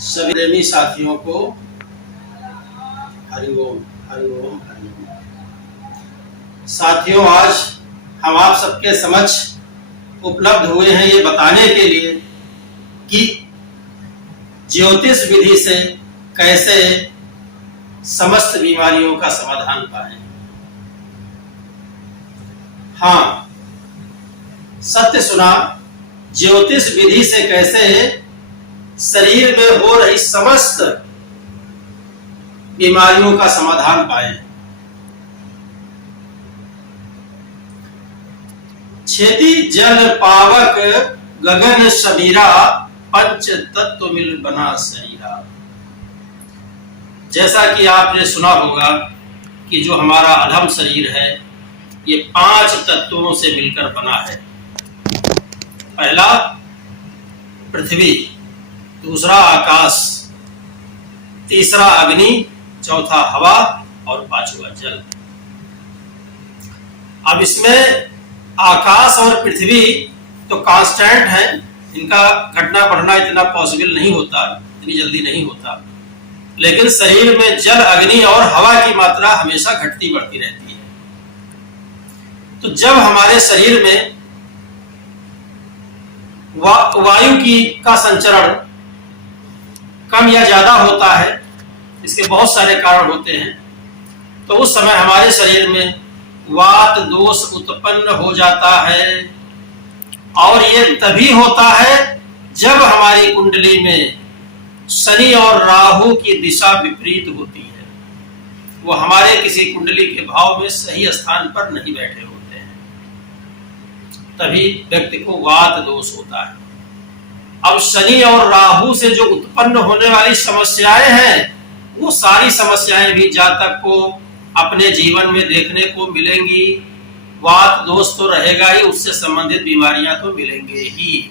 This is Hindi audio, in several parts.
सभी प्रेमी साथियों को हरिओम हरिओम हरिओम। साथियों, आज हम आप सबके समक्ष उपलब्ध हुए हैं ये बताने के लिए कि ज्योतिष विधि से कैसे समस्त बीमारियों का समाधान पाएं। हाँ, सत्य सुना। ज्योतिष विधि से कैसे शरीर में हो रही समस्त बीमारियों का समाधान पाएं। छेदी जल पावक गगन समीरा, पंच तत्व मिल बना शरीरा। जैसा कि आपने सुना होगा कि जो हमारा अधम शरीर है ये 5 तत्वों से मिलकर बना है। पहला पृथ्वी, दूसरा आकाश, तीसरा अग्नि, चौथा हवा और पांचवा जल। अब इसमें आकाश और पृथ्वी तो कांस्टेंट है, इनका घटना बढ़ना इतना पॉसिबल नहीं होता, इतनी जल्दी नहीं होता। लेकिन शरीर में जल, अग्नि और हवा की मात्रा हमेशा घटती बढ़ती रहती है। तो जब हमारे शरीर में वायु का संचरण कम या ज्यादा होता है, इसके बहुत सारे कारण होते हैं, तो उस समय हमारे शरीर में वात दोष उत्पन्न हो जाता है। और ये तभी होता है जब हमारी कुंडली में शनि और राहु की दिशा विपरीत होती है। वो हमारे किसी कुंडली के भाव में सही स्थान पर नहीं बैठे होते हैं, तभी व्यक्ति को वात दोष होता है। अब शनि और राहु से जो उत्पन्न होने वाली समस्याएं हैं, वो सारी समस्याएं भी जातक को अपने जीवन में देखने को मिलेंगी। वात दोष तो रहेगा ही, उससे संबंधित बीमारियां तो मिलेंगे ही।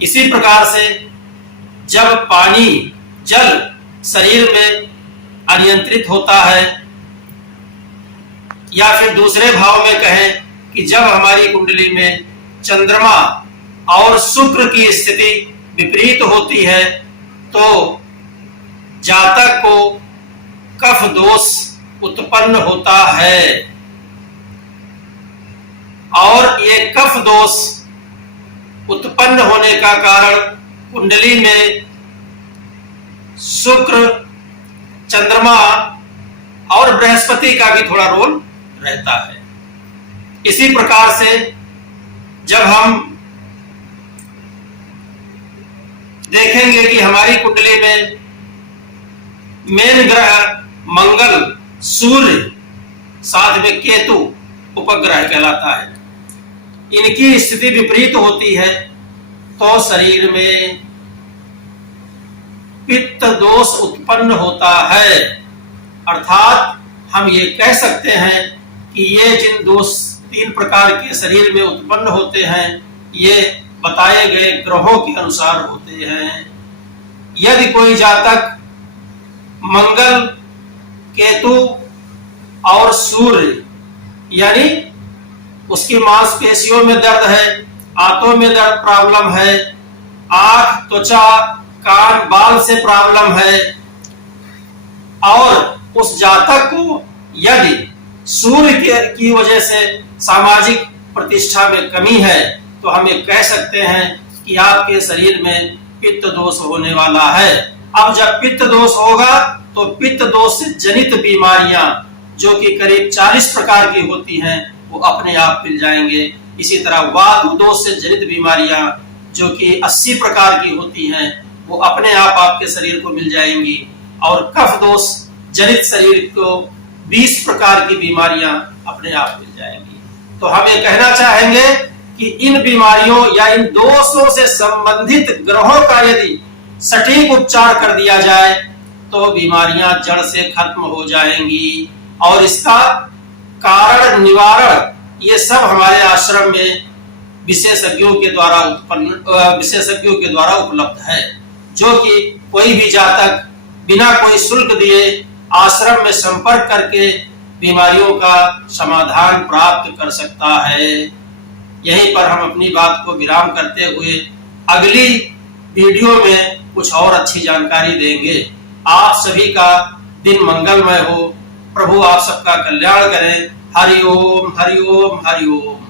इसी प्रकार से जब पानी, जल शरीर में अनियंत्रित होता है, या फिर दूसरे भाव में कहें कि जब हमारी कुंडली में चंद्रमा और शुक्र की स्थिति विपरीत होती है, तो जातक को कफ दोष उत्पन्न होता है। और ये कफ दोष उत्पन्न होने का कारण कुंडली में शुक्र, चंद्रमा और बृहस्पति का भी थोड़ा रोल रहता है। इसी प्रकार से जब हम देखेंगे कि हमारी कुंडली में मेन ग्रह मंगल, सूर्य, साथ में केतु उपग्रह कहलाता है, इनकी स्थिति विपरीत होती है, तो शरीर में पित्त दोष उत्पन्न होता है। अर्थात हम ये कह सकते हैं कि ये जिन दोष 3 प्रकार के शरीर में उत्पन्न होते हैं, ये बताए गए ग्रहों के अनुसार होते हैं। यदि कोई जातक मंगल, केतु और सूर्य, यानी उसकी मांसपेशियों में दर्द है, आंतों में दर्द प्रॉब्लम है, आंख, त्वचा, कान, बाल से प्रॉब्लम है, और उस जातक को यदि सूर्य की वजह से सामाजिक प्रतिष्ठा में कमी है, तो हम ये कह सकते हैं कि आपके शरीर में पित्त दोष होने वाला है। अब जब पित्त दोष होगा तो पित्त दोष से जनित बीमारियां, जो कि करीब 40 प्रकार की होती हैं, वो अपने आप मिल जाएंगे। इसी तरह वात दोष से जनित बीमारियां, जो कि 80 प्रकार की होती हैं, वो अपने आप आपके शरीर को मिल जाएंगी। और कफ दोष जनित शरीर को 20 प्रकार की बीमारियां अपने आप मिल जाएंगी। तो हम ये कहना चाहेंगे कि इन बीमारियों या इन दोषों से संबंधित ग्रहों का यदि सटीक उपचार कर दिया जाए, तो बीमारियां जड़ से खत्म हो जाएंगी। और इसका कारण, निवारण, ये सब हमारे आश्रम में विशेषज्ञों के द्वारा उपलब्ध है, जो कि कोई भी जातक बिना कोई शुल्क दिए आश्रम में संपर्क करके बीमारियों का समाधान प्राप्त कर सकता है। यहीं पर हम अपनी बात को विराम करते हुए अगली वीडियो में कुछ और अच्छी जानकारी देंगे। आप सभी का दिन मंगलमय हो, प्रभु आप सबका कल्याण करें। हरि ओम हरि ओम हरि ओम।